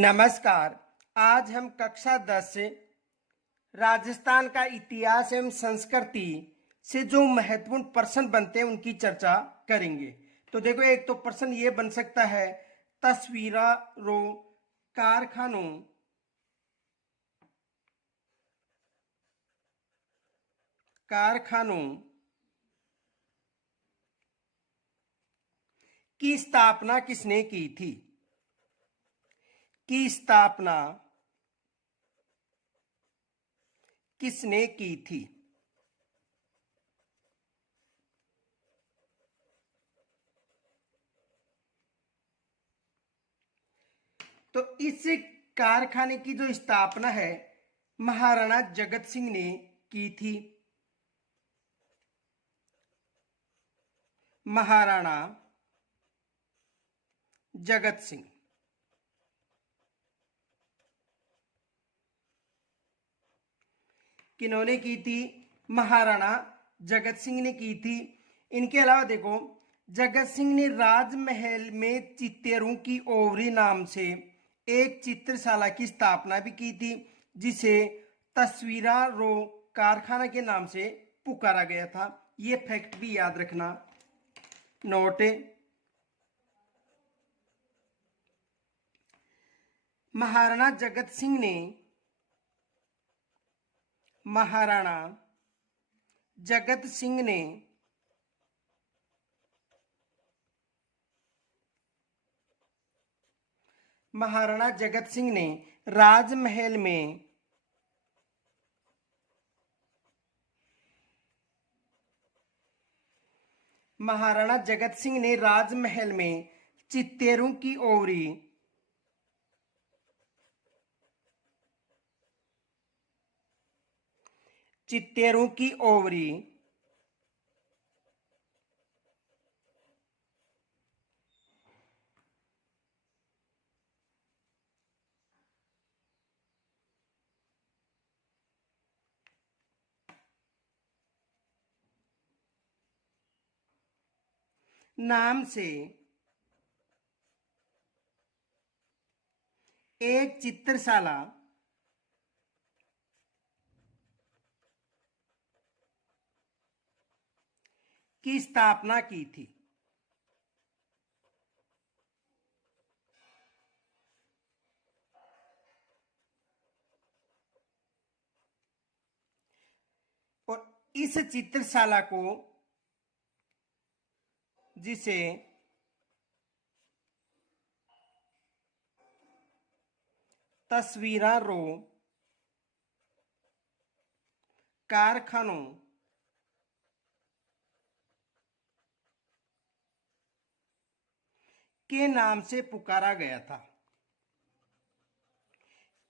नमस्कार। आज हम कक्षा 10 से राजस्थान का इतिहास एवं संस्कृति से जो महत्वपूर्ण प्रश्न बनते हैं उनकी चर्चा करेंगे। तो देखो, एक तो प्रश्न ये बन सकता है, तस्वीरों कारखानों की स्थापना किसने की थी? की स्थापना किसने की थी? तो इस कारखाने की जो स्थापना है महाराणा जगत सिंह ने की थी। महाराणा जगत सिंह किन्होंने की थी? महाराणा जगत सिंह ने की थी। इनके अलावा देखो, जगत सिंह ने राजमहल में चित्तेरों की ओवरी नाम से एक चित्रशाला की स्थापना भी की थी, जिसे तस्वीरों कारखाना के नाम से पुकारा गया था। ये फैक्ट भी याद रखना, नोट। महाराणा जगत सिंह ने महाराणा जगत सिंह ने महाराणा जगत सिंह ने राजमहल में महाराणा जगत सिंह ने राजमहल में चित्तेरों की ओवरी चित्तेरों की ओवरी नाम से एक चित्रशाला की स्थापना की थी। और इस चित्रशाला को, जिसे तस्वीरों कारखानों के नाम से पुकारा गया था।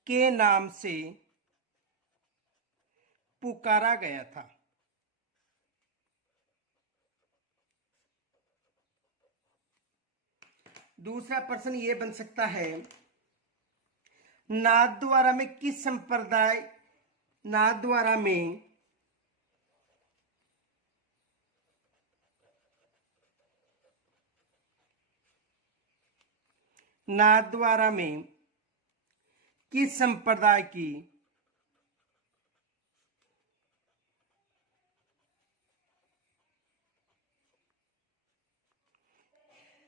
के नाम से पुकारा गया था। दूसरा प्रश्न ये बन सकता है, नाथद्वारा में किस संप्रदाय नाथद्वारा में नाथद्वारा में किस संप्रदाय की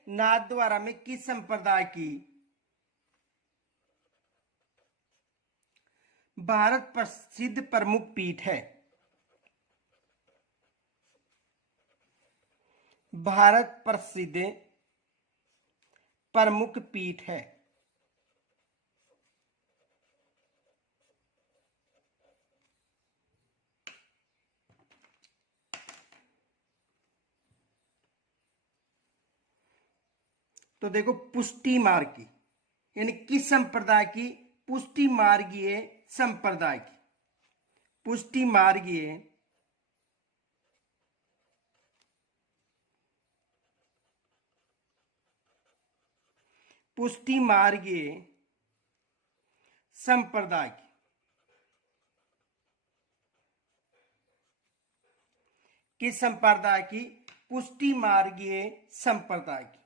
नाथद्वारा में किस संप्रदाय की भारत प्रसिद्ध प्रमुख पीठ है? भारत प्रसिद्ध प्रमुख पीठ है। तो देखो, पुष्टि मार्गी, यानी किस संप्रदाय की? पुष्टि मार्गीय संप्रदाय की। पुष्टि मार्गीय पुष्टि मार्गीय संप्रदाय की। किस संप्रदाय की? पुष्टि मार्गीय संप्रदाय की।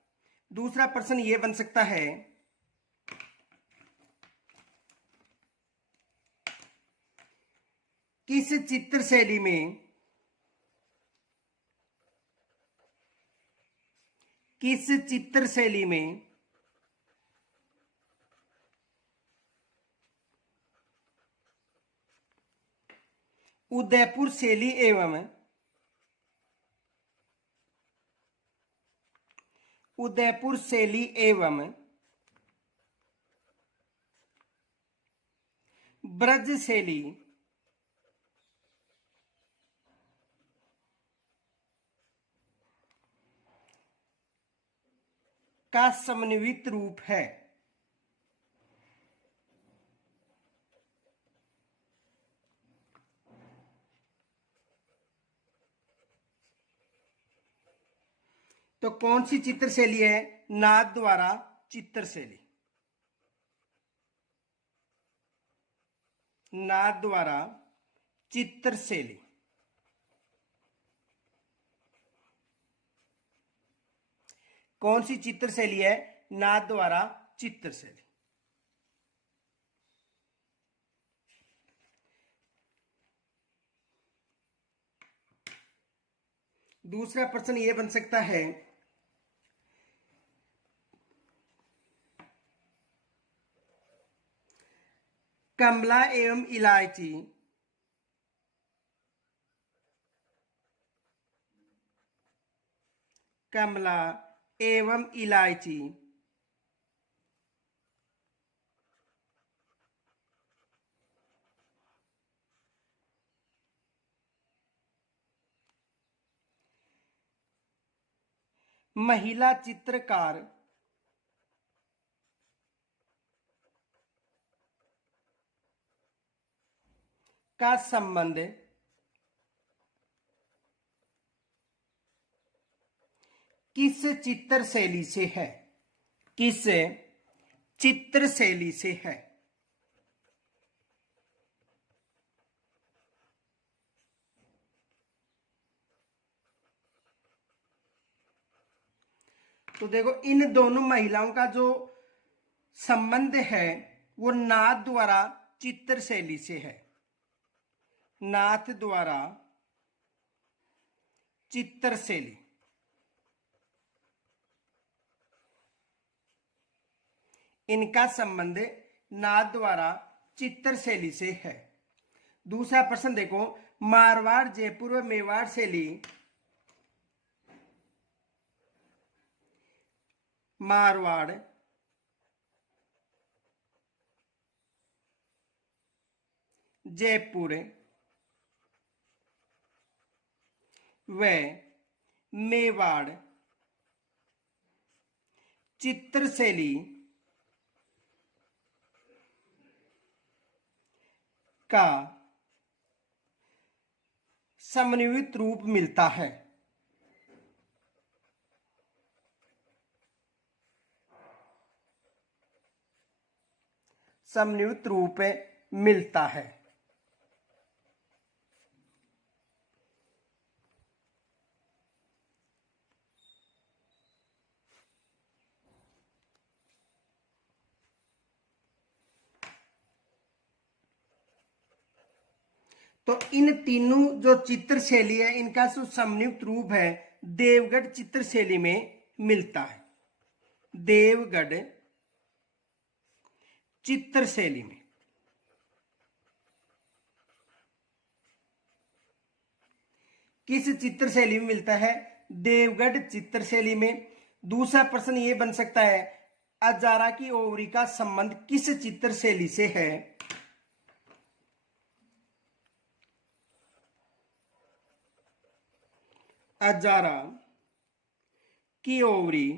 दूसरा प्रश्न यह बन सकता है, किस चित्र शैली में किस चित्र शैली में उदयपुर शैली एवं उदयपुर शैली एवं ब्रज शैली का समन्वित रूप है। तो कौन सी चित्र शैली है? नाथ द्वारा चित्र शैली। नाथ द्वारा चित्र शैली। कौन सी चित्र शैली है? नाथ द्वारा चित्र शैली। दूसरा प्रश्न यह बन सकता है, कमला एवं इलायची कमला एवं इलायची महिला चित्रकार का संबंध किस चित्र शैली से है? किस चित्र शैली से है? तो देखो, इन दोनों महिलाओं का जो संबंध है वो नाथ द्वारा चित्र शैली से है। नाथ द्वारा चित्र शैली। इनका संबंध नाथ द्वारा चित्र शैली से है। दूसरा प्रश्न देखो, मारवाड़, जयपुर व मेवाड़ शैली मारवाड़ जयपुर व मेवाड़ चित्र शैली का समन्वित रूप मिलता है। समन्वित रूप मिलता है। तो इन तीनों जो चित्र शैली है इनका जो समन्वित रूप है देवगढ़ चित्र शैली में मिलता है। देवगढ़ चित्र शैली में। किस चित्र शैली में मिलता है? देवगढ़ चित्र शैली में। दूसरा प्रश्न ये बन सकता है, अजारा की ओवरी का संबंध किस चित्र शैली से है? अजारा की ओवरी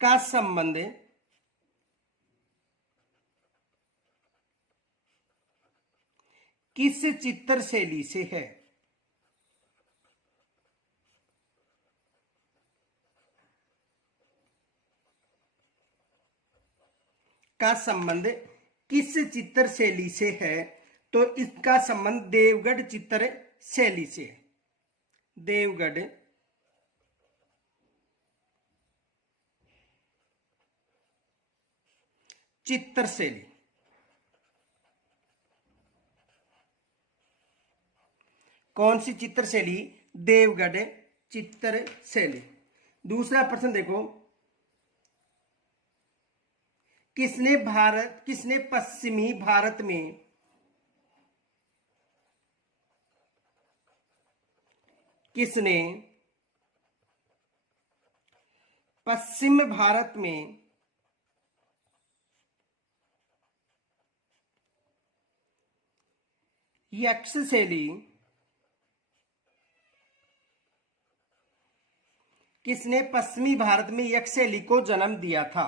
का संबंध किस चित्र शैली से है? का संबंध किस चित्र शैली से है? तो इसका संबंध देवगढ़ चित्र शैली से है। देवगढ़ चित्र शैली। कौन सी चित्र शैली? देवगढ़ चित्र शैली। दूसरा प्रश्न देखो, किसने पश्चिमी भारत में पश्चिम भारत में यक्ष शैली किसने पश्चिमी भारत में यक्ष शैली को जन्म दिया था?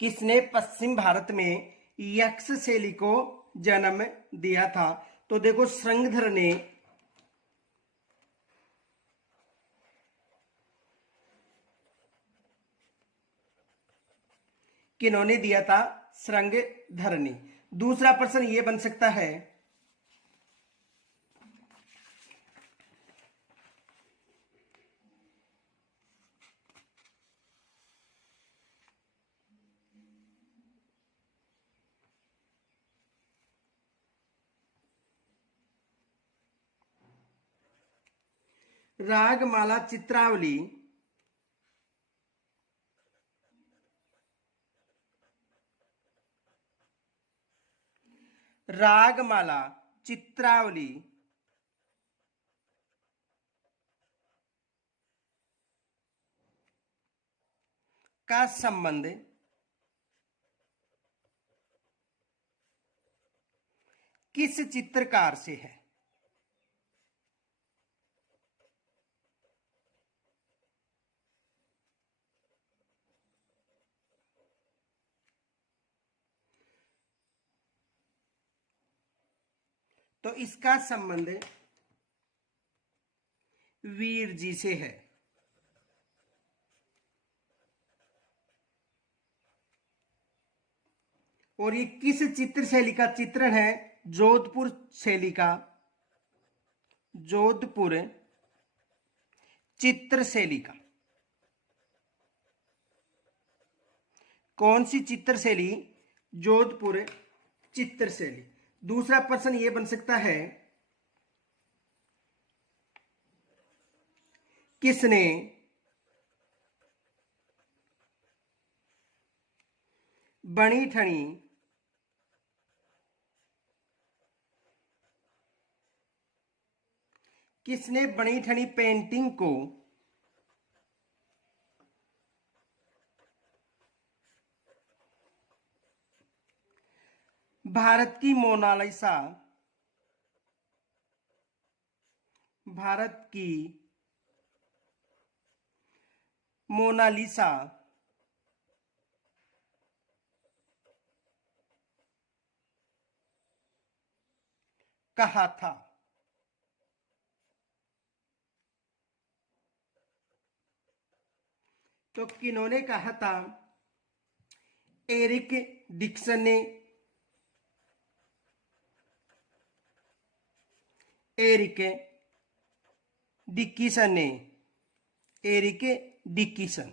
किसने पश्चिम भारत में यक्ष शैली को जन्म दिया था? तो देखो, श्रृंगधर ने किन्होंने दिया था? श्रृंगधर ने। दूसरा प्रश्न यह बन सकता है, रागमाला चित्रावली का संबंध किस चित्रकार से है? तो इसका संबंध वीर जी से है। और ये किस चित्र शैली का चित्रण है? जोधपुर शैली का, जोधपुर चित्र शैली का। कौन सी चित्र शैली? जोधपुर चित्र शैली। दूसरा प्रश्न यह बन सकता है, किसने बनी ठनी पेंटिंग को भारत की मोनालिसा कहा था? तो किन्होंने कहा था? एरिक डिक्सन ने, एरिक डिकिसन।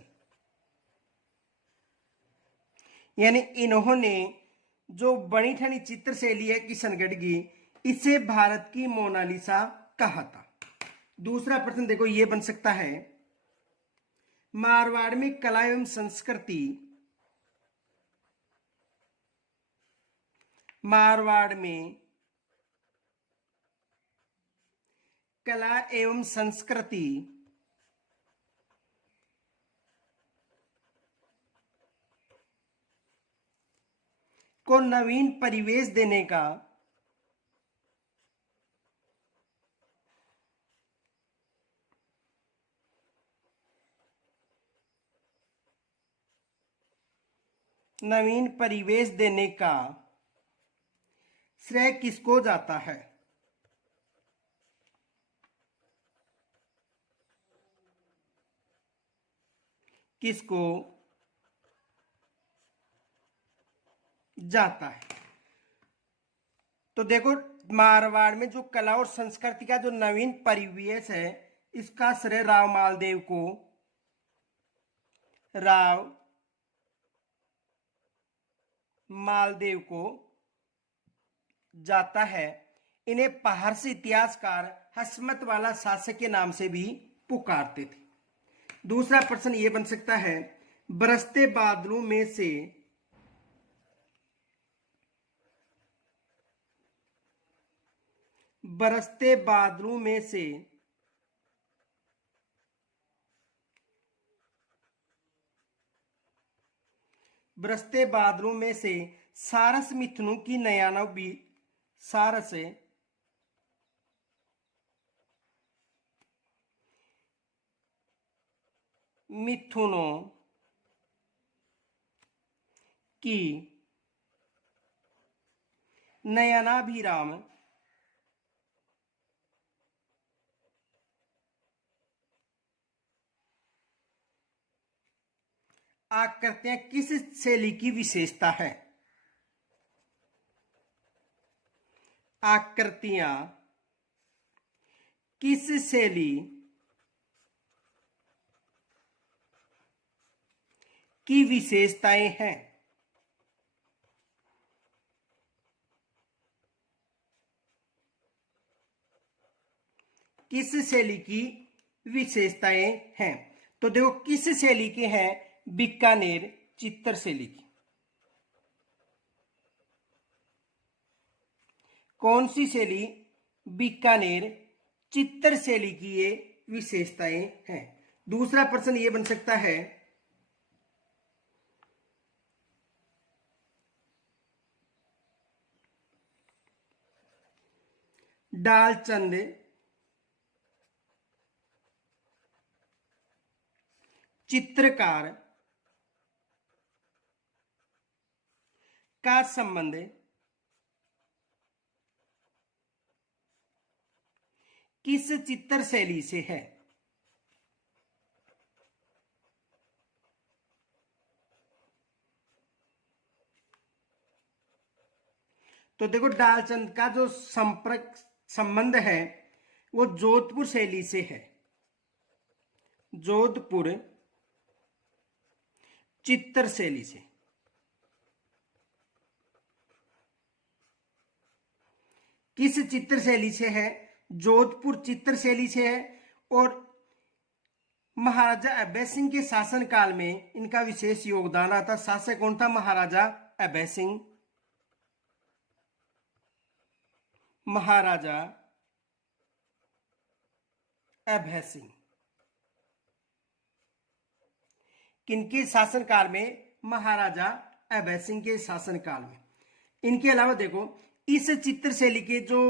यानी इन्होंने जो बनी ठनी चित्र शैली है किशनगढ़ की, इसे भारत की मोनालिसा कहा था। दूसरा प्रश्न देखो, यह बन सकता है, मारवाड़ में कला एवं संस्कृति को नवीन परिवेश देने का श्रेय किसको जाता है? किसको जाता है? तो देखो, मारवाड़ में जो कला और संस्कृति का जो नवीन परिवेश है, इसका श्रेय राव मालदेव को जाता है। इन्हें पारसी इतिहासकार हसमत वाला शासक के नाम से भी पुकारते थे। दूसरा प्रश्न ये बन सकता है, बरसते बादलों में से बरसते बादलों में से बरसते बादलों में से सारस मिथुनों की नयनों भी सारस मिथुनों की नयनाभिराम आकृतियां किस शैली की विशेषता है? आकृतियां किस शैली की विशेषताएं हैं? किस शैली की विशेषताएं हैं? तो देखो किस शैली के हैं, बीकानेर चित्र शैली की। कौन सी शैली? बीकानेर चित्र शैली की ये विशेषताएं हैं। दूसरा प्रश्न ये बन सकता है, डालचंद चित्रकार का संबंध किस चित्र शैली से है? तो देखो डालचंद का जो संबंध है वो जोधपुर शैली से है। जोधपुर चित्र शैली से। किस चित्र शैली से है? जोधपुर चित्र शैली से है। और महाराजा अभय सिंह के शासन काल में इनका विशेष योगदान रहा था। शासक कौन था? महाराजा अभय सिंह। महाराजा अभय सिंह किनके शासनकाल में? महाराजा अभय सिंह के शासनकाल में। इनके अलावा देखो इस चित्र शैली के जो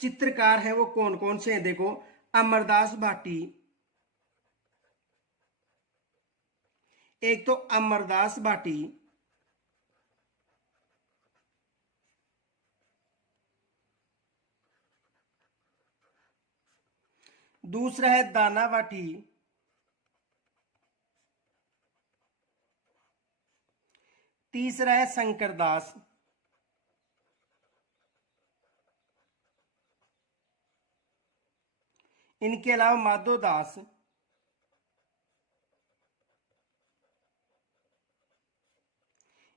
चित्रकार हैं वो कौन कौन से हैं? देखो अमरदास भाटी, एक तो अमरदास भाटी, दूसरा है दाना भाटी, तीसरा है शंकरदास, इनके अलावा माधोदास,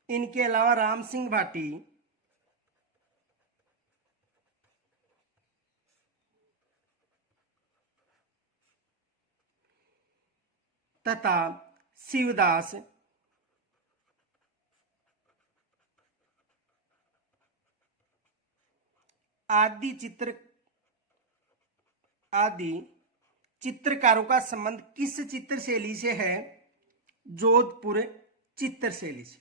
इनके अलावा राम सिंह भाटी, तथा शिवदास आदि चित्रकारों का संबंध किस चित्र शैली से है? जोधपुर चित्र शैली से।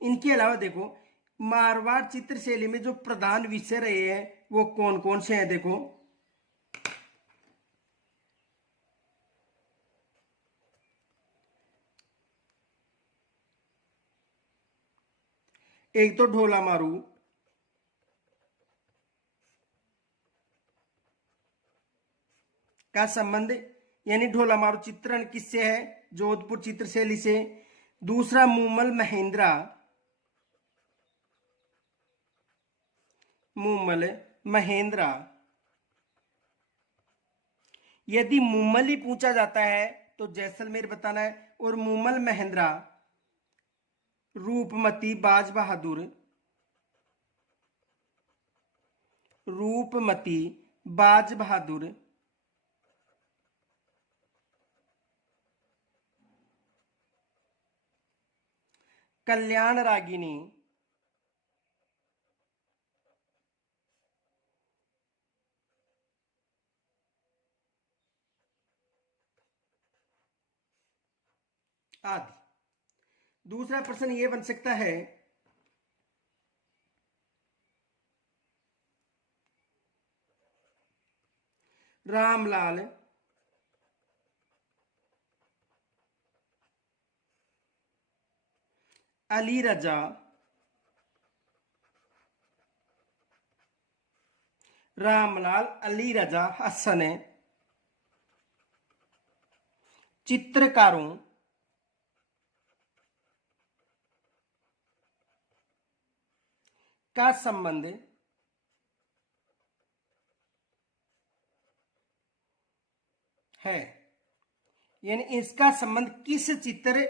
इनके अलावा देखो मारवाड़ चित्र शैली में जो प्रधान विषय रहे हैं वो कौन कौन से हैं? देखो एक तो ढोला मारू, का संबंध यानी ढोला मारू चित्रण किससे है? जोधपुर चित्र शैली से। दूसरा मूमल महेंद्रा। यदि मुमल पूछा जाता है तो जैसलमेर बताना है, और मुमल महेंद्रा। रूपमती बाज बहादुर, रूपमती बाज बहादुर। कल्याण रागिनी, आदि। दूसरा प्रश्न ये बन सकता है, रामलाल अली रजा, रामलाल अली रजा हसन चित्रकारों का संबंध है, यानी इसका संबंध किस चित्र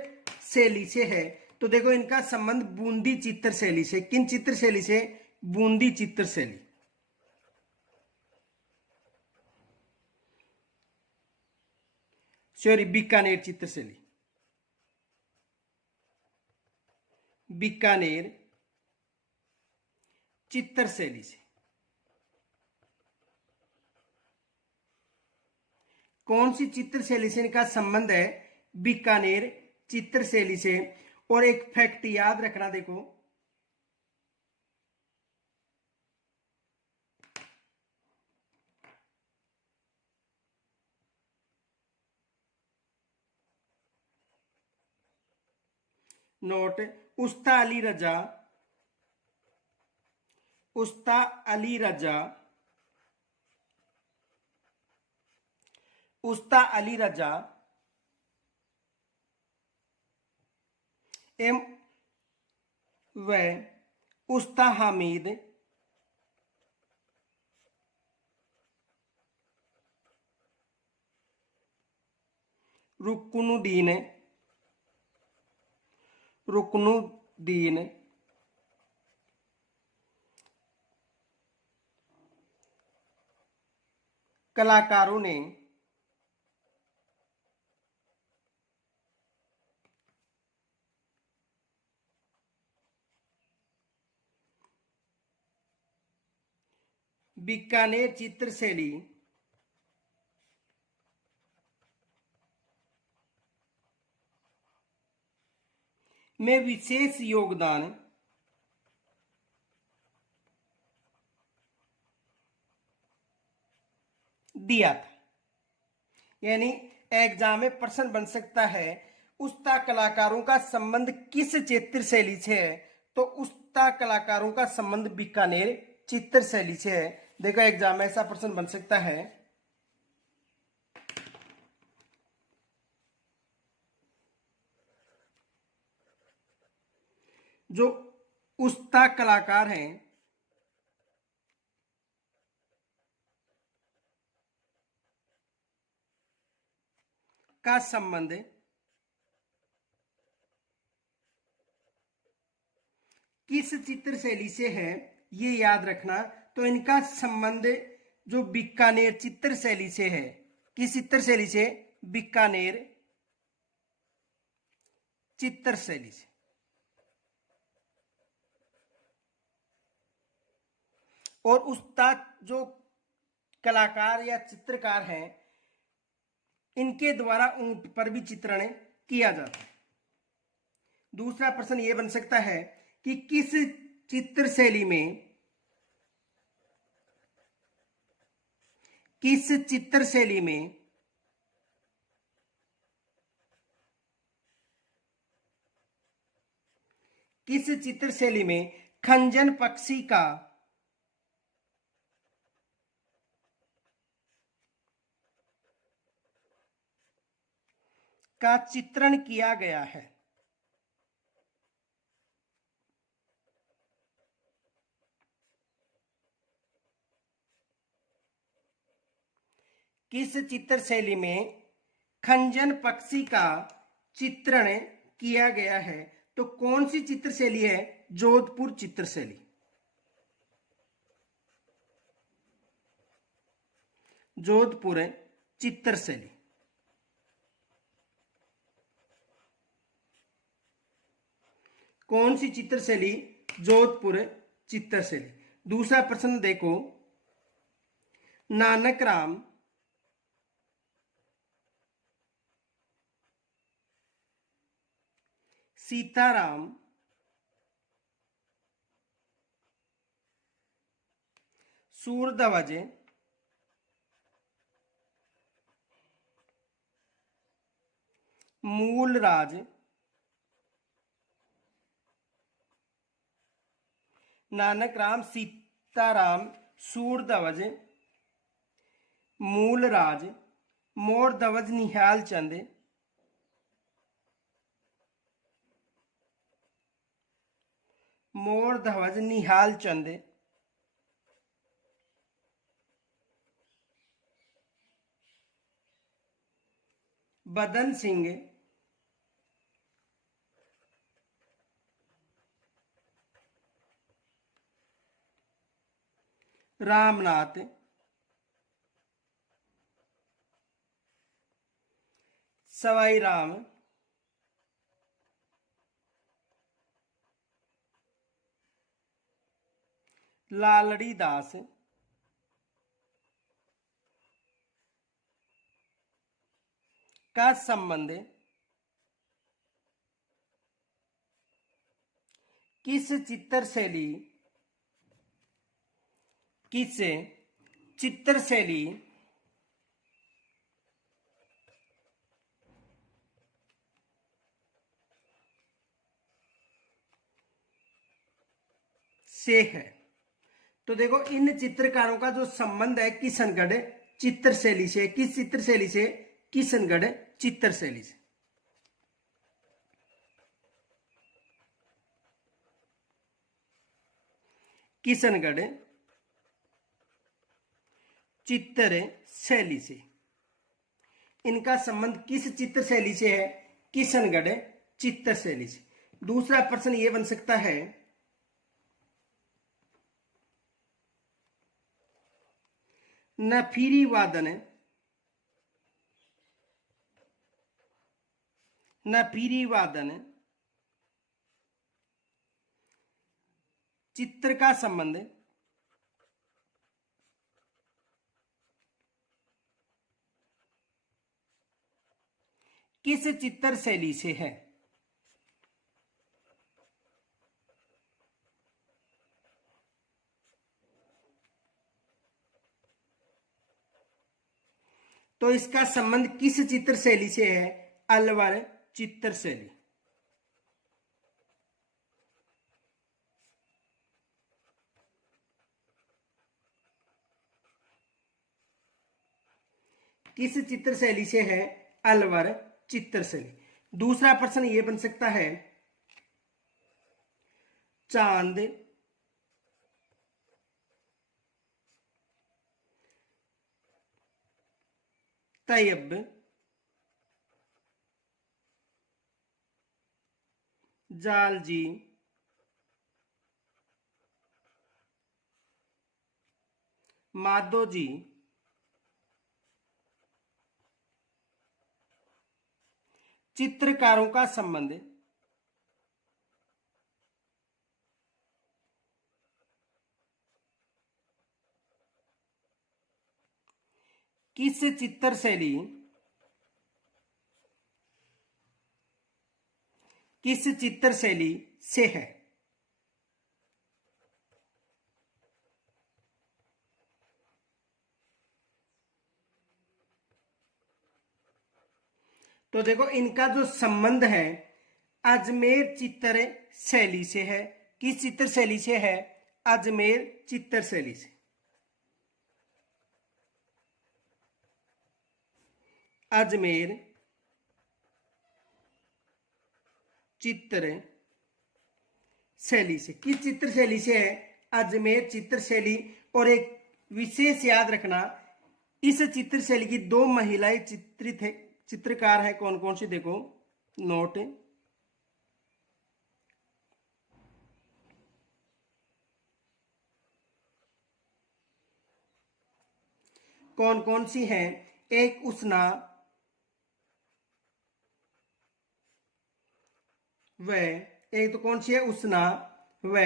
शैली से है। तो देखो इनका संबंध बूंदी चित्र शैली से। किन चित्र शैली से? बूंदी चित्र शैली। सॉरी, बीकानेर चित्र शैली, बीकानेर चित्र शैली से। कौन सी चित्र शैली से इनका संबंध है? बीकानेर चित्र शैली से। और एक फैक्ट याद रखना, देखो नोट, उस्ता अली रजा, उस्ता अली रजा, उस्ता अली रजा एम व उस्ता हामिद रुकनुद्दीन, रुकनुद्दीन कलाकारों ने बीकानेर चित्र शैली में विशेष योगदान दिया था। यानी एग्जाम में प्रश्न बन सकता है, उस्ता कलाकारों का संबंध किस चित्र शैली से है? तो उस्ता कलाकारों का संबंध बीकानेर चित्र शैली से है। देखो एग्जाम में ऐसा प्रश्न बन सकता है। जो उस्ता कलाकार हैं का संबंध किस चित्र शैली से है, ये याद रखना। तो इनका संबंध जो बीकानेर चित्र शैली से है। किस चित्र शैली से? बीकानेर चित्र शैली से। और उस्ताद जो कलाकार या चित्रकार हैं, इनके द्वारा ऊंट पर भी चित्रण किया जाता है। दूसरा प्रश्न यह बन सकता है कि किस चित्र शैली में, किस चित्र शैली में किस चित्र शैली में खंजन पक्षी का चित्रण किया गया है? किस चित्र शैली में खंजन पक्षी का चित्रण किया गया है? तो कौन सी चित्र शैली है? जोधपुर चित्र शैली। जोधपुर चित्र शैली। कौन सी चित्र शैली? जोधपुर चित्र शैली। दूसरा प्रश्न देखो, नानक राम सीताराम सूरध्वज मूलराज नानक राम सीताराम सूरध्वज मूलराज मोरध्वज निहाल चंद मोरध्वज निहाल चंद बदन सिंह रामनाथ सवाई राम लालड़ी दास का संबंध किस चित्र शैली से है? तो देखो, इन चित्रकारों का जो संबंध है किशनगढ़ चित्र शैली से। किस चित्र शैली से? किशनगढ़ चित्र शैली से। किशनगढ़ चित्र शैली से। इनका संबंध किस चित्र शैली से है? किशनगढ़ चित्र शैली से। दूसरा प्रश्न यह बन सकता है, नफीरी वादन चित्र का संबंध किस चित्र शैली से है? तो इसका संबंध किस चित्र शैली से है? अलवर चित्र शैली। किस चित्र शैली से है? अलवर चित्र शैली। दूसरा प्रश्न यह बन सकता है, चांद तैयब जालजी माधोजी चित्रकारों का संबंध किस चित्र शैली से है? तो देखो, इनका जो संबंध है अजमेर चित्र शैली से है। किस चित्र शैली से है? अजमेर चित्र शैली से। अजमेर चित्र शैली से। किस चित्र शैली से है? अजमेर चित्र शैली। और एक विशेष याद रखना, इस चित्र शैली की दो महिलाएं चित्रित है, चित्रकार है कौन कौन सी, देखो नोट। कौन कौन सी हैं, एक उष्णा व, एक तो कौन सी है, उष्णा व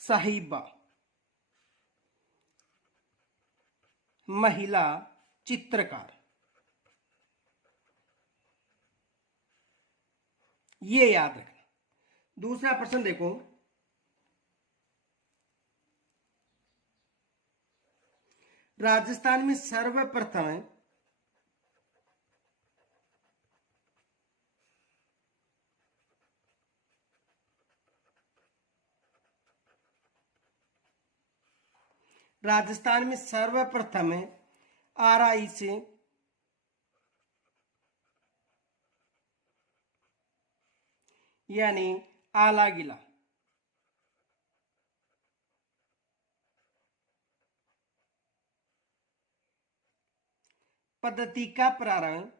साहिबा, महिला चित्रकार। ये याद रखना। दूसरा प्रश्न देखो, राजस्थान में सर्वप्रथम राजस्थान में सर्वप्रथम आरआई से यानी आला गिला पद्धति का प्रारंभ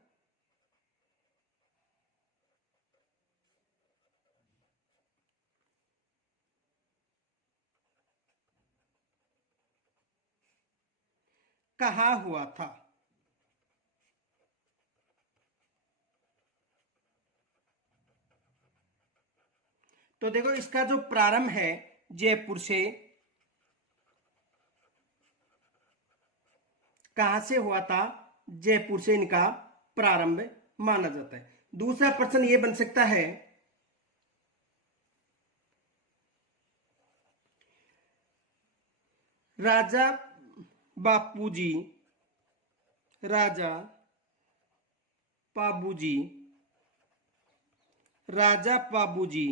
कहाँ हुआ था। तो देखो इसका जो प्रारंभ है जयपुर से, कहां से हुआ था, जयपुर से इनका प्रारंभ माना जाता है। दूसरा प्रश्न यह बन सकता है, राजा बापूजी, राजा बाबूजी, राजा बाबूजी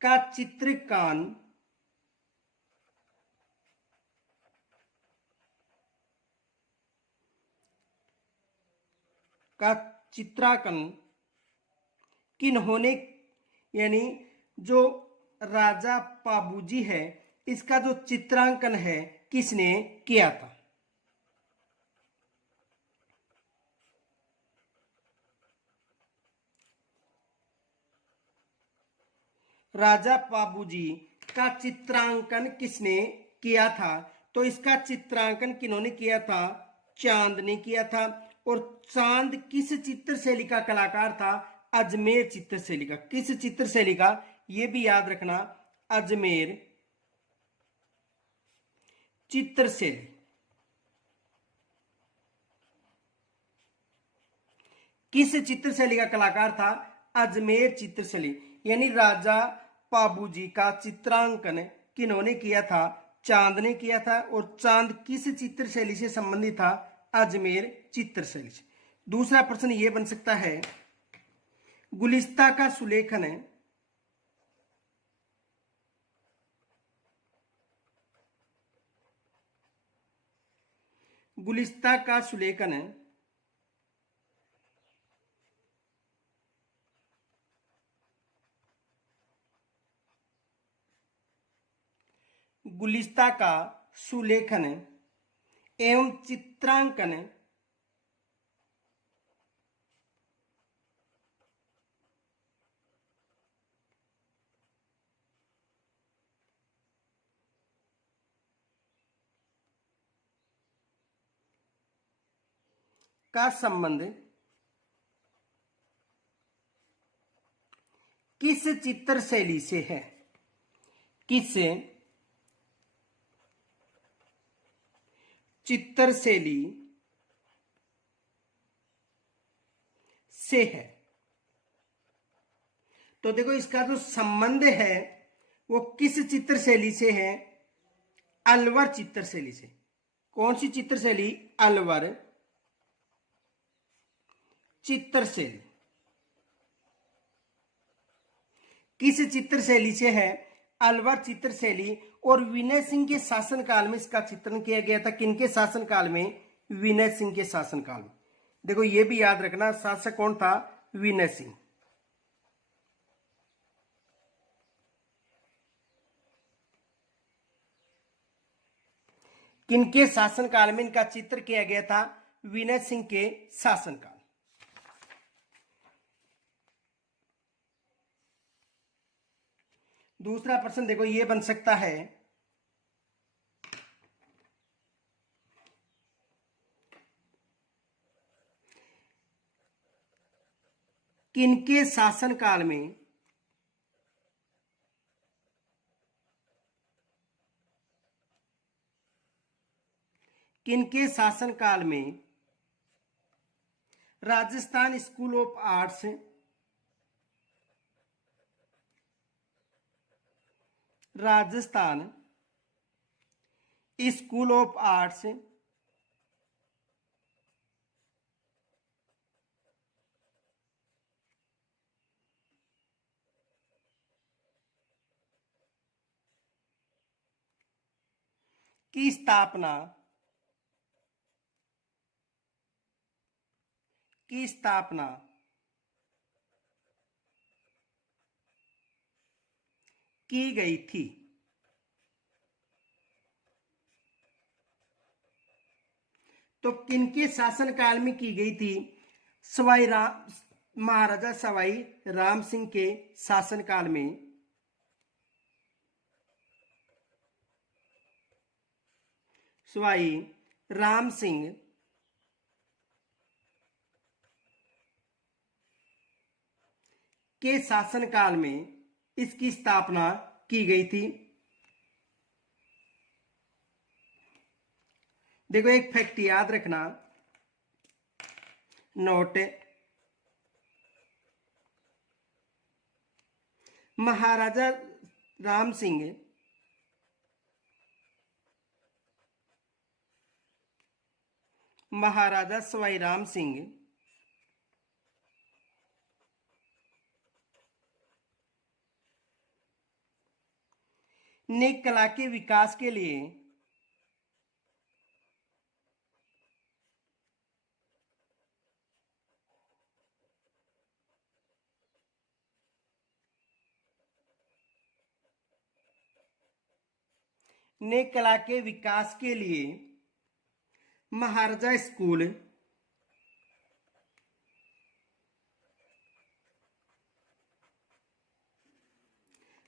का चित्रकान का चित्रांकन किन्होंने, यानी जो राजा बाबूजी है इसका जो चित्रांकन है किसने किया था। राजा बाबूजी का चित्रांकन किसने किया था, तो इसका चित्रांकन किन्होंने किया था, चांद ने किया था। और चांद किस चित्र शैली का कलाकार था, अजमेर चित्र शैली का। किस चित्र शैली का, यह भी याद रखना, अजमेर चित्र शैली। किस चित्र शैली का कलाकार था, अजमेर चित्र शैली। यानी राजा बाबूजी का चित्रांकन किन्होंने किया था, चांद ने किया था। और चांद किस चित्र शैली से संबंधित था, अजमेर चित्र शैली से। दूसरा प्रश्न यह बन सकता है, गुलिस्ता का सुलेखन है, गुलिस्ता का सुलेखन है गुलिस्ता का सुलेखन एवं चित्रांकन का संबंध किस चित्र शैली से है, किस चित्र शैली से है। तो देखो इसका जो संबंध है वो किस चित्र शैली से है, अलवर चित्र शैली से। कौन सी चित्र शैली, अलवर चित्र शैली। किस चित्र शैली से है, अलवर चित्र शैली। और विनय सिंह के शासनकाल में इसका चित्रण किया गया था। किनके शासनकाल में, विनय सिंह के शासनकाल में। देखो ये भी याद रखना, शासक कौन था, विनय सिंह। किनके शासनकाल में इनका चित्र किया गया था? विनय सिंह के शासनकाल। दूसरा प्रश्न देखो, ये बन सकता है, किनके शासनकाल में राजस्थान स्कूल ऑफ आर्ट्स की स्थापना की गई थी? तो किनके शासनकाल में की गई थी? महाराजा सवाई राम सिंह के शासनकाल में सवाई राम सिंह के शासनकाल में इसकी स्थापना की गई थी। देखो, एक फैक्ट याद रखना, नोट, महाराजा राम सिंह महाराजा सवाई राम सिंह ने कला के विकास के लिए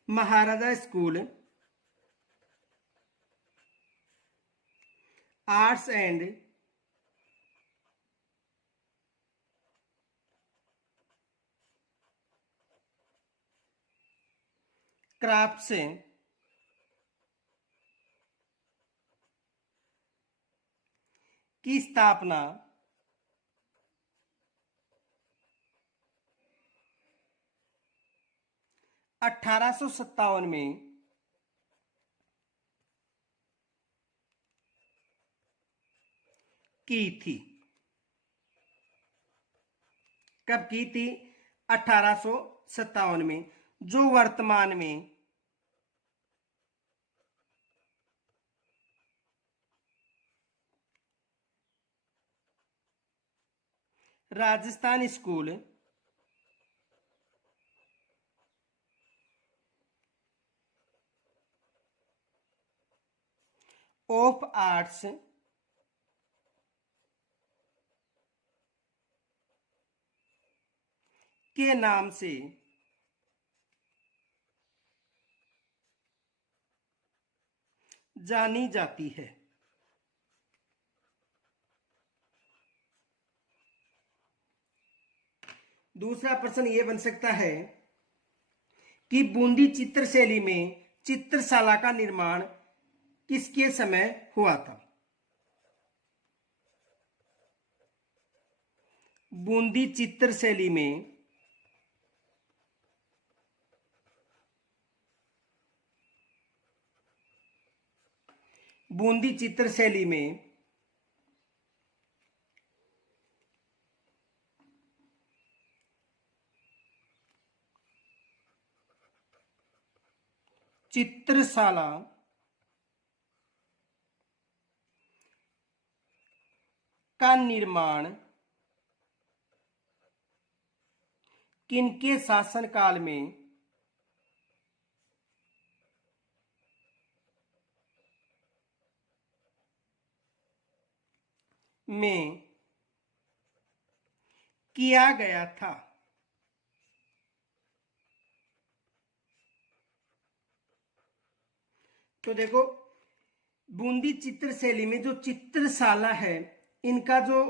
महाराजा स्कूल आर्ट्स एंड क्राफ्ट्स की स्थापना 1857 में की थी। कब की थी? 1857 में, जो वर्तमान में राजस्थान स्कूल ऑफ आर्ट्स के नाम से जानी जाती है। दूसरा प्रश्न यह बन सकता है कि बूंदी चित्रशैली में चित्रशाला का निर्माण किसके समय हुआ था? बूंदी चित्रशैली में चित्रशाला का निर्माण किनके शासनकाल में में किया गया था। तो देखो, बूंदी चित्र शैली में जो चित्रशाला है, इनका जो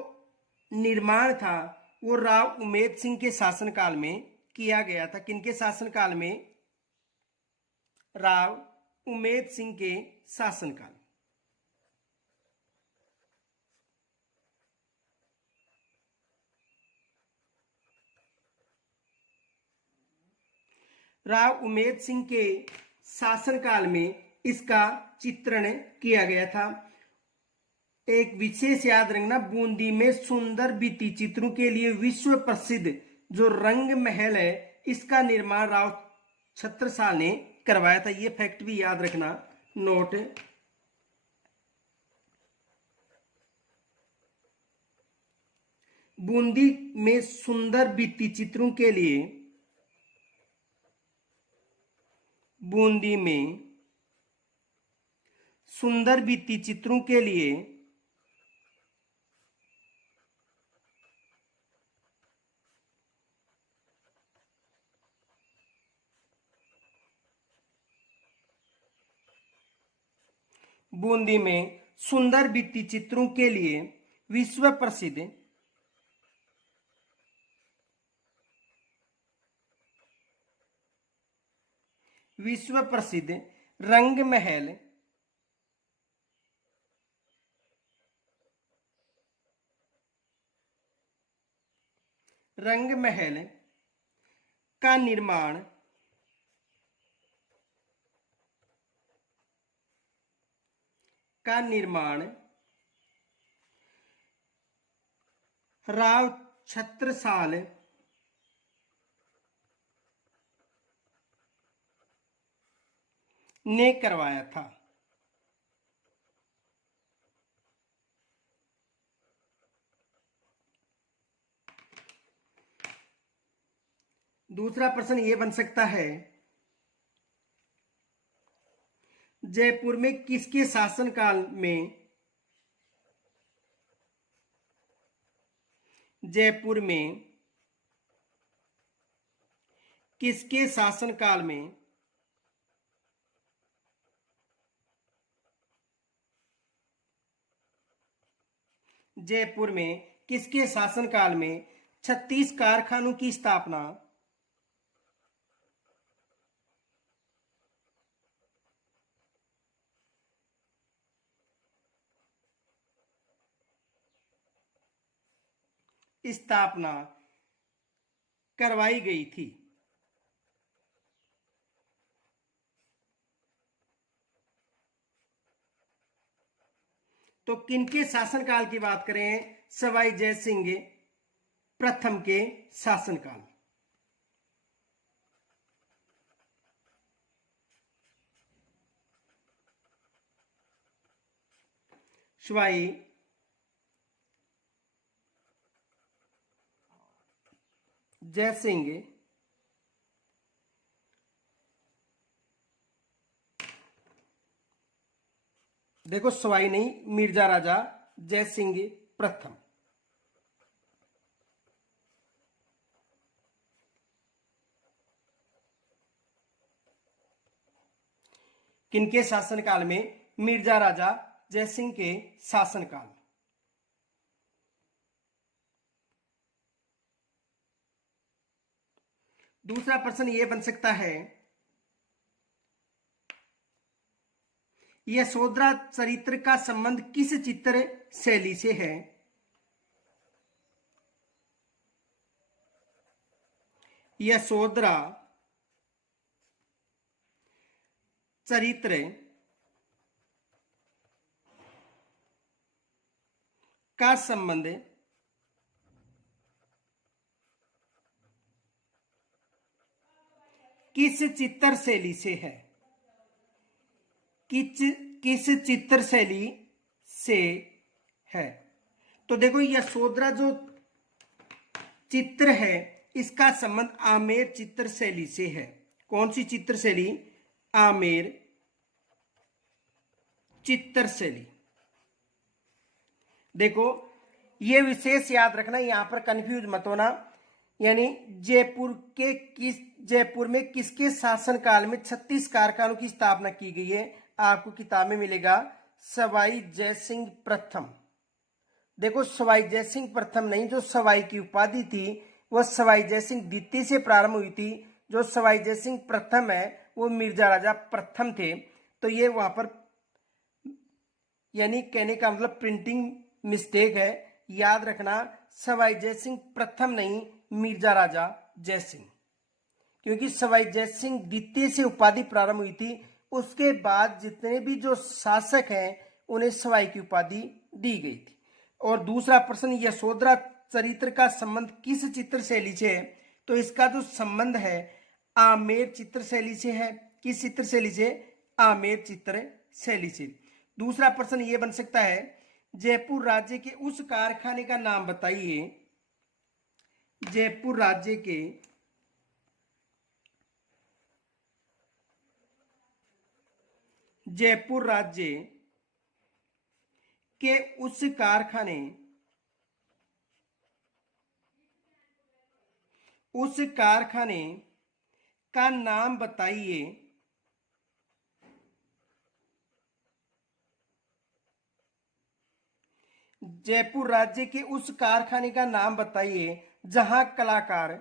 निर्माण था वो राव उमेद सिंह के शासनकाल में किया गया था। किनके शासनकाल में? राव उमेद सिंह के शासनकाल। राव उमेद सिंह के शासनकाल में इसका चित्रण किया गया था। एक विशेष याद रखना, बूंदी में सुंदर भित्ति चित्रों के लिए विश्व प्रसिद्ध जो रंग महल है, इसका निर्माण राव छत्रसाल ने करवाया था। ये फैक्ट भी याद रखना, नोट। बूंदी में सुंदर भित्ति चित्रों के लिए, बूंदी में सुंदर भित्ति चित्रों के लिए बूंदी में सुंदर भित्ति चित्रों के लिए विश्व प्रसिद्ध रंग महल का निर्माण राव छत्रसाल ने करवाया था। दूसरा प्रश्न यह बन सकता है, जयपुर में किसके शासनकाल में जयपुर में किसके शासनकाल में 36 कारखानों की स्थापना करवाई गई थी? तो किनके शासनकाल की बात करें? सवाई जय सिंह प्रथम के शासनकाल। सवाई जय सिंह देखो, सवाई नहीं, मिर्जा राजा जय सिंह प्रथम। किनके शासनकाल में? मिर्जा राजा जय सिंह के शासनकाल। दूसरा प्रश्न यह बन सकता है, यशोधरा चरित्र का संबंध किस चित्र शैली से है? यशोधरा चरित्र का संबंध किस चित्र शैली से है? किस चित्र शैली से है? तो देखो, यशोधरा जो चित्र है, इसका संबंध आमेर चित्र शैली से है। कौन सी चित्र शैली? आमेर चित्र शैली। देखो, ये विशेष याद रखना, यहाँ पर कंफ्यूज मत होना। यानी जयपुर में किसके शासनकाल में 36 कारखानों की स्थापना की गई है, आपको किताब में मिलेगा सवाई जयसिंह प्रथम। देखो सवाई जयसिंह प्रथम नहीं, जो सवाई की उपाधि थी वह सवाई जयसिंह द्वितीय से प्रारंभ हुई थी। जो सवाई जयसिंह प्रथम है वो मिर्जा राजा प्रथम थे। तो ये वहां पर यानी कहने का मतलब प्रिंटिंग मिस्टेक है, याद रखना सवाई जयसिंह प्रथम नहीं, मिर्जा राजा जयसिंह, क्योंकि सवाई जयसिंह द्वितीय से उपाधि प्रारंभ हुई थी। उसके बाद जितने भी जो शासक हैं उन्हें सवाई की उपाधि दी गई थी। और दूसरा प्रश्न, यशोधरा चरित्र का संबंध किस चित्र शैली से है, तो इसका जो संबंध है आमेर चित्र शैली से है। किस चित्र शैली से? आमेर चित्र शैली से। दूसरा प्रश्न ये बन सकता है, जयपुर राज्य के उस कारखाने का नाम बताइए। जयपुर राज्य के उस कारखाने का नाम बताइए। जयपुर राज्य के उस कारखाने का नाम बताइए जहां कलाकार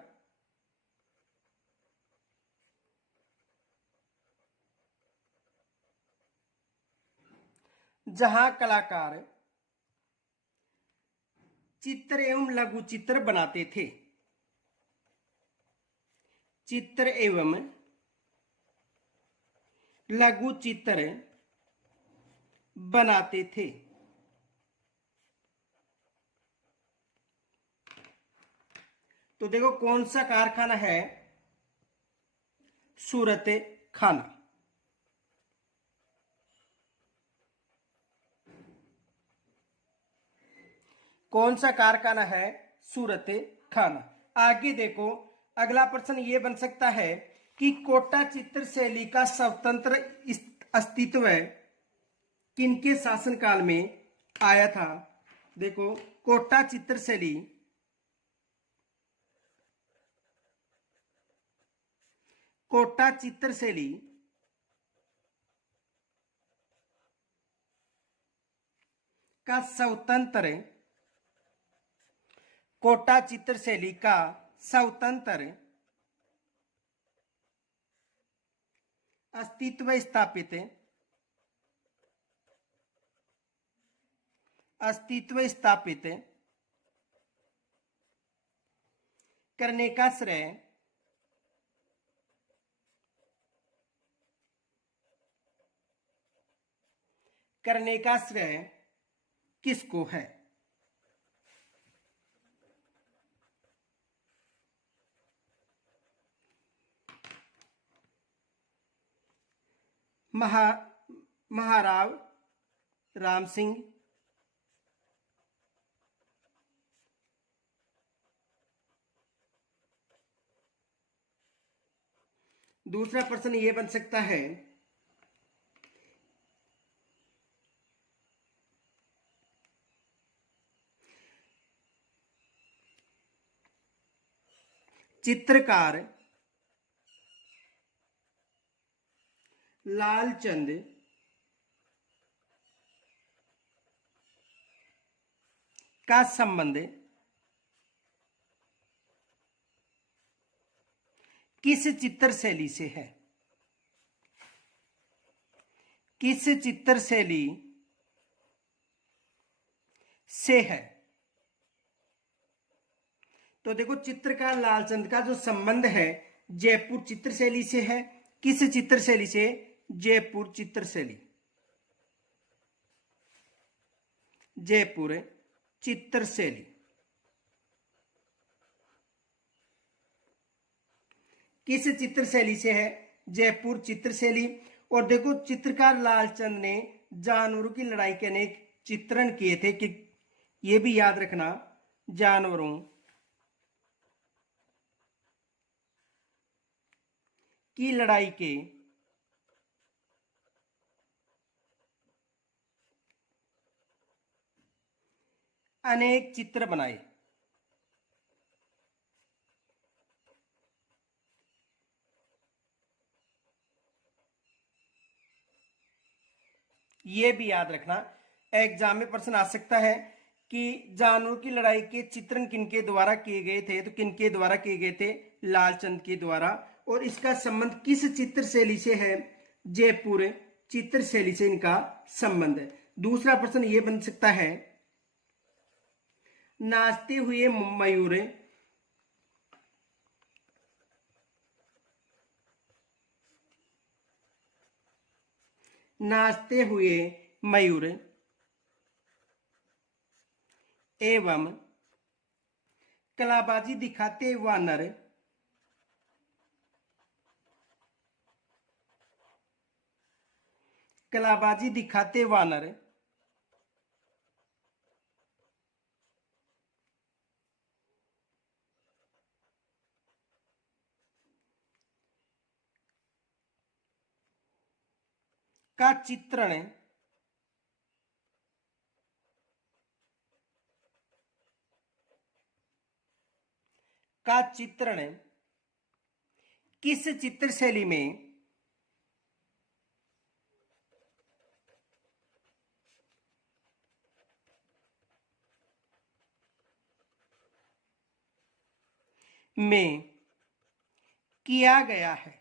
चित्र एवं लघु चित्र बनाते थे। चित्र एवं लघु चित्र बनाते थे। तो देखो कौन सा कारखाना है? सूरत खाना। कौन सा कारखाना है? सूरत खाना। आगे देखो अगला प्रश्न ये बन सकता है कि कोटा चित्र शैली का स्वतंत्र अस्तित्व किनके शासनकाल में आया था? देखो कोटा चित्र शैली का स्वतंत्र अस्तित्व स्थापित करने का श्रेय किसको है? महाराव राम सिंह, दूसरा प्रश्न ये बन सकता है, चित्रकार लालचंद का संबंध किस चित्र शैली से है? किस चित्र शैली से है? तो देखो चित्रकार लालचंद का जो संबंध है जयपुर चित्र शैली से है। किस चित्र शैली से? जयपुर चित्र शैली। जयपुर चित्र शैली किस चित्र शैली से है? जयपुर चित्र शैली। और देखो चित्रकार लालचंद ने जानवरों की लड़ाई के अनेक चित्रण किए थे, कि ये भी याद रखना जानवरों की लड़ाई के अनेक चित्र बनाए। ये भी याद रखना, एग्जाम में प्रश्न आ सकता है कि जानवरों की लड़ाई के चित्रण किनके द्वारा किए गए थे, तो किनके द्वारा किए गए थे? लालचंद के द्वारा। और इसका संबंध किस चित्र शैली से है? जयपुर चित्र शैली से इनका संबंध है। दूसरा प्रश्न ये बन सकता है, नाचते हुए मयूर नाचते हुए मयूर एवं कलाबाजी दिखाते वानर कलाबाजी दिखाते वानर का चित्रण किस चित्र शैली में किया गया है?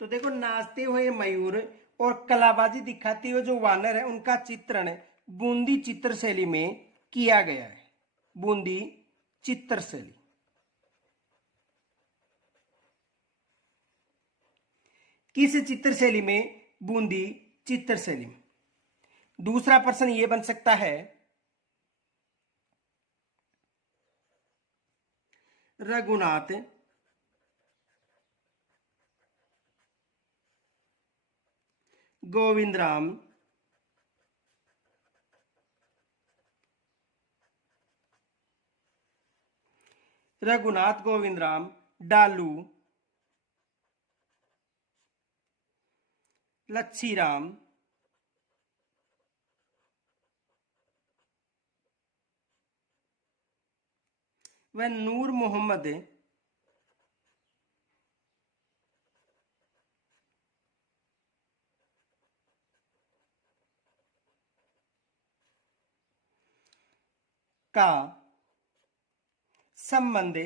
तो देखो, नाचते हुए मयूर और कलाबाजी दिखाते हुए जो वानर है उनका चित्रण बूंदी चित्र शैली में किया गया है। बूंदी चित्र शैली। किस चित्र शैली में? बूंदी चित्र शैली में। दूसरा प्रश्न यह बन सकता है, रघुनाथ गोविंदराम डालू लच्छीराम व नूर मोहम्मद का संबंध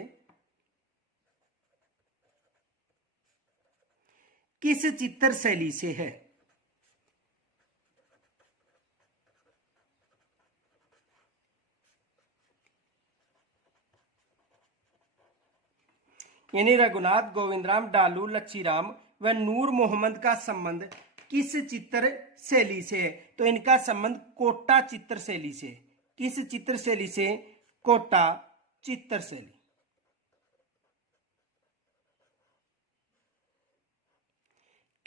किस चित्र शैली से है? यानी रघुनाथ गोविंदराम डालू लच्छीराम व नूर मोहम्मद का संबंध किस चित्र शैली से है? तो इनका संबंध कोटा चित्र शैली से। किस चित्र शैली से? कोटा चित्र शैली।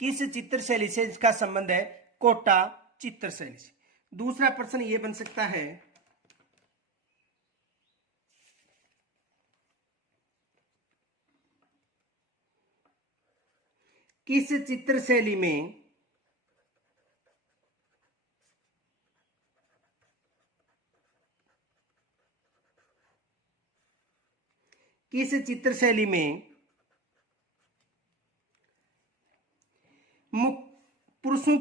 किस चित्र शैली से इसका संबंध है? कोटा चित्र शैली से। दूसरा प्रश्न यह बन सकता है, किस चित्र शैली में पुरुषों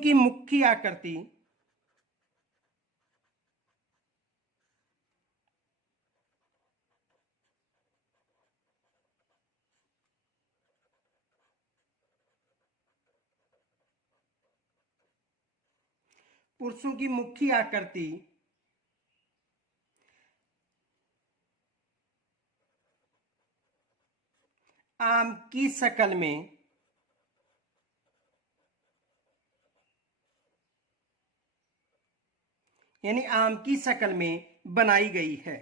की मुख्य आकृति आम की शक्ल में यानी आम की शक्ल में बनाई गई है।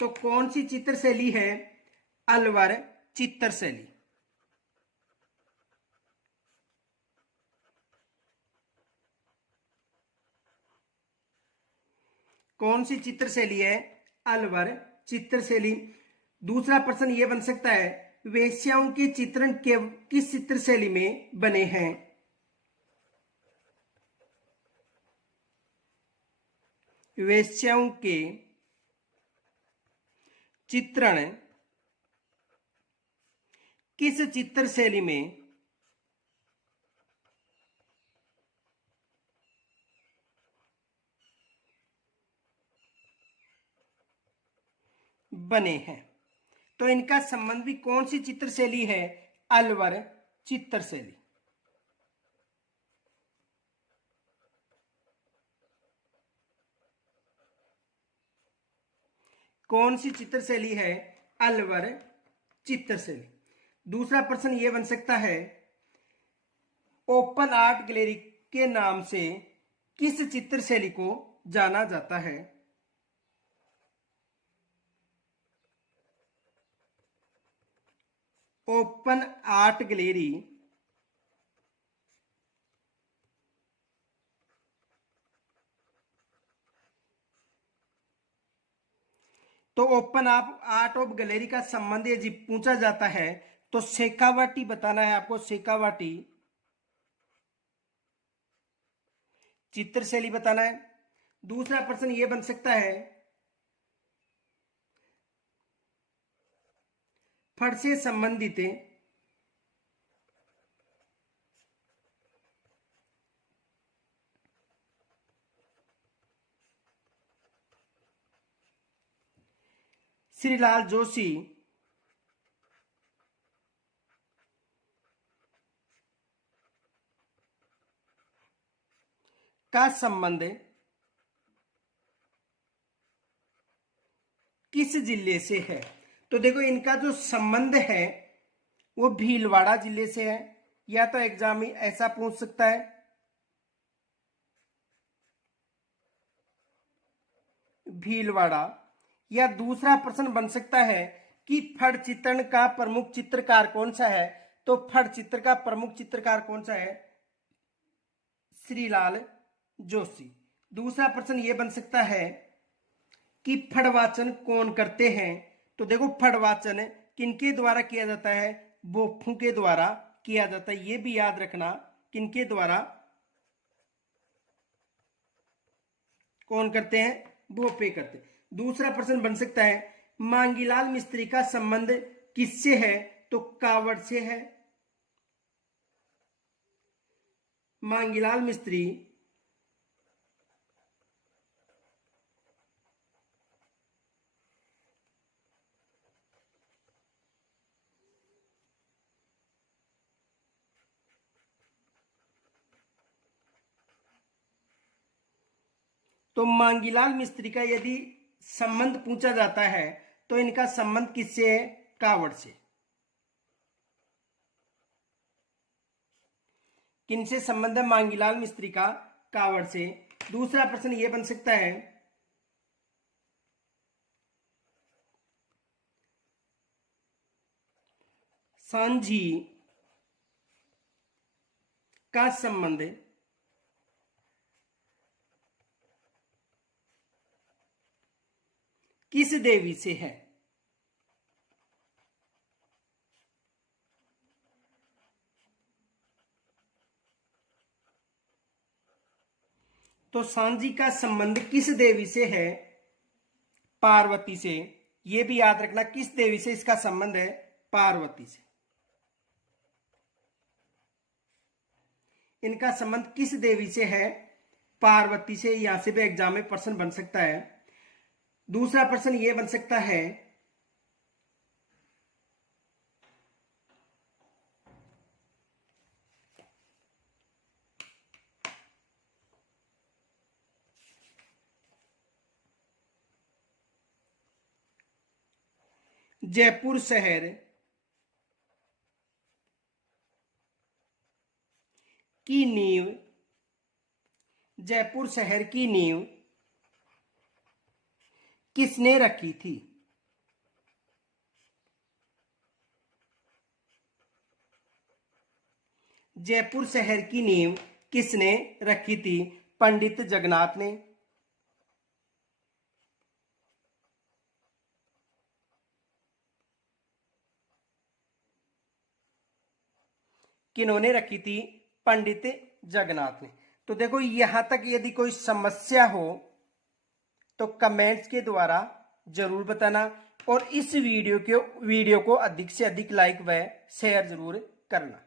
तो कौन सी चित्र शैली है? अलवर चित्र शैली। कौन सी चित्र शैली है? अलवर चित्र शैली। दूसरा प्रश्न ये बन सकता है, वेश्याओं के चित्रण किस चित्र शैली में बने हैं? वेश्याओं के चित्रण किस चित्र शैली में बने हैं? तो इनका संबंध भी कौन सी चित्र शैली है? अलवर चित्र शैली। कौन सी चित्र शैली है? अलवर चित्र शैली। दूसरा प्रश्न यह बन सकता है, ओपन आर्ट गैलरी के नाम से किस चित्र शैली को जाना जाता है? ओपन आर्ट गैलरी तो ओपन आर्ट ऑफ गैलरी का संबंध यदि पूछा जाता है तो शेखावाटी बताना है आपको। शेखावाटी चित्र शैली बताना है। दूसरा प्रश्न यह बन सकता है, फट से संबंधित श्रीलाल जोशी का संबंध किस जिले से है? तो देखो इनका जो संबंध है वो भीलवाड़ा जिले से है, या तो एग्जाम में ऐसा पूछ सकता है, भीलवाड़ा। या दूसरा प्रश्न बन सकता है कि फट चित्रण का प्रमुख चित्रकार कौन सा है? तो फट चित्र का प्रमुख चित्रकार कौन सा है? श्रीलाल जोशी। दूसरा प्रश्न यह बन सकता है कि फड़वाचन कौन करते हैं? तो देखो फड़वाचन किनके द्वारा किया जाता है? बोफों के द्वारा किया जाता है। यह भी याद रखना, किनके द्वारा, कौन करते हैं? बोफे करते हैं। दूसरा प्रश्न बन सकता है, मांगीलाल मिस्त्री का संबंध किससे है? तो कावड़ से है। मांगीलाल मिस्त्री तो मांगीलाल मिस्त्री का यदि संबंध पूछा जाता है तो इनका संबंध किससे है? कावड़ से। किनसे संबंध है मांगीलाल मिस्त्री का? कावड़ से। दूसरा प्रश्न यह बन सकता है, सांझी का संबंध किस देवी से है? तो सांझी का संबंध किस देवी से है? पार्वती से। यह भी याद रखना, किस देवी से इसका संबंध है? पार्वती से। इनका संबंध किस देवी से है? पार्वती से। यहां से भी एग्जाम में प्रश्न बन सकता है। दूसरा प्रश्न यह बन सकता है, जयपुर शहर की नींव, जयपुर शहर की नींव किसने रखी थी? जयपुर शहर की नींव किसने रखी थी? पंडित जगन्नाथ ने। किन्होंने रखी थी? पंडित जगन्नाथ ने। तो देखो यहां तक यदि कोई समस्या हो तो कमेंट्स के द्वारा जरूर बताना, और इस वीडियो को अधिक से अधिक लाइक व शेयर जरूर करना।